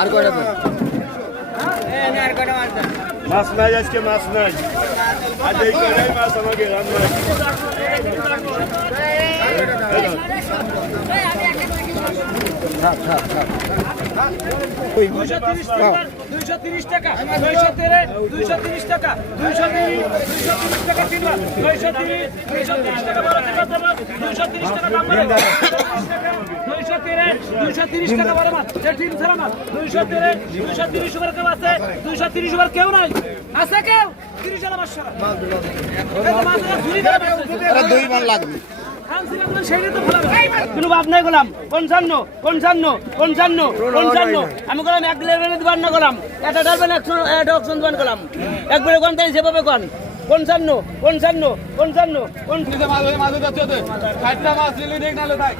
আর কয়টা দেন? মাছ নাই আজকে, মাছ নাই। আজ এই কয়টাই মাছ আমাকে রান্না। টাকা 230 টাকা 230 টাকা 230 টাকা 230 টাকা দাম বলে 230 টাকা বড় মাছ 3 মাছ 230 ওভার কেউ আছে 230 ওভার কেউ নাই আছে কেউ 30 টাকা মাছ আরে 2 মান লাগবে। কোনো ভাব নাই গেলাম 55 আমি গেলাম 1 লেভেলে দিবার না গেলাম এটা ডালবেন 100 অপশন দিবান গেলাম একবারে কোন তাই যেভাবে কোন 55 মাছ যাচ্ছে 60টা মাছ নিলে দেখ না লো ভাই।